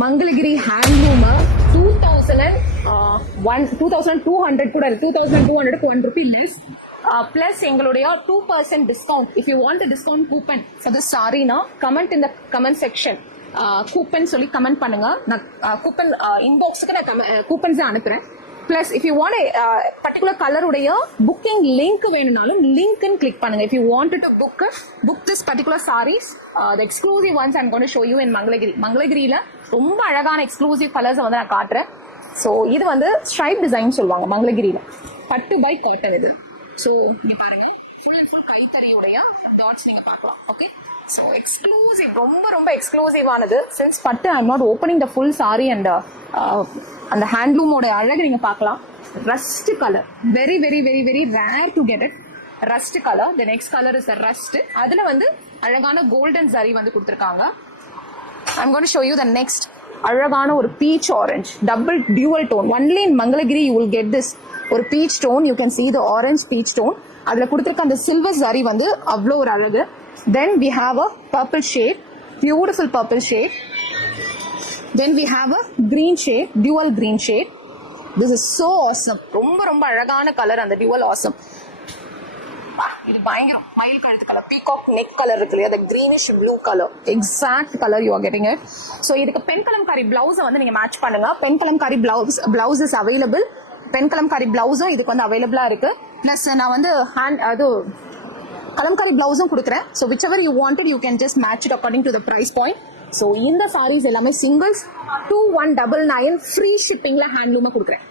Mangalagiri handloom 2200 கூட 2200 1 rupee less plus எங்களுடைய 2% discount. If you want a discount coupon for the saree na comment in the comment section. Coupon சொல்லி comment பண்ணுங்க. நான் coupon இன்பாக்ஸுக்கு நான் கூப்பன்ஸே அனுப்புறேன். Plus if you want particular கலருடைய புக்கிங் லிங்க் வேணும்னாலும் லிங்க்னு கிளிக் பண்ணுங்க. If you want to book this particular saris the exclusive ones I'm going to show you in Mangalagiri. மங்களகிரியில ரொம்ப அழகான எக்ஸ்க்ளூசிவ் கலர்ஸ் வந்து நான் காட்டுறேன். ஸோ இது வந்து ஸ்ட்ரைப் டிசைன் சொல்லுவாங்க மங்களகிரியில. பட்டு பை காட்டன் இது. ஸோ இங்க பாருங்க ஃபுல் அண்ட் ஃபுல் கைத்தறியுடைய டாட்ஸ் நீங்க பார்க்கலாம். ஓகே, ஸோ எக்ஸ்க்ளூசிவ், ரொம்ப ரொம்ப எக்ஸ்க்ளூசிவானது. சின்ஸ் பட்டு I am not opening the full sari and அந்த ஹேண்ட்லூமோட அழகு நீங்க பார்க்கலாம். Rust colour, very very very very rare to get it. Rust colour. The next colour is rust. அதுல வந்து அழகான கோல்டன் சரி வந்து கொடுத்துருக்காங்க. I'm going to show you the next. அழகான ஒரு peach orange, double dual tone. Only in Mangalagiri you will get this. ஒரு peach tone, you can see the orange peach tone. அதுல கொடுத்திருக்க அந்த சில்வர் சரி வந்து அவ்வளோ ஒரு அழகு. Then we have a purple shade, beautiful purple shade. Then we have a green shade, dual green shade. This is so awesome. ரொம்ப ரொம்ப அழகான கலர் அந்த dual awesome. இது பயங்கரம். மயில் கழுத்து கலர், பீகாக் நெக் கலர் இருக்கு இல்லையா, the greenish blue color, exact color you are getting it. So இதுக்கு பென் கலம்காரி பிளவுஸை வந்து நீங்க மேட்ச் பண்ணுங்க. Pen Kalamkari blouse is available. Pen Kalamkari பிளவுஸும் இதுக்கு வந்து அவைலபிளா இருக்கு. பிளஸ் நான் வந்து அது கலம்காரி பிளவுஸும் கொடுக்குறேன். So whichever you wanted you can just match it according to the price point. So இந்த சாரீஸ் எல்லாமே சிங்கிள்ஸ் 2199 ஃப்ரீ ஷிப்பிங்ல ஹேண்ட்லூமா கொடுக்குறேன்.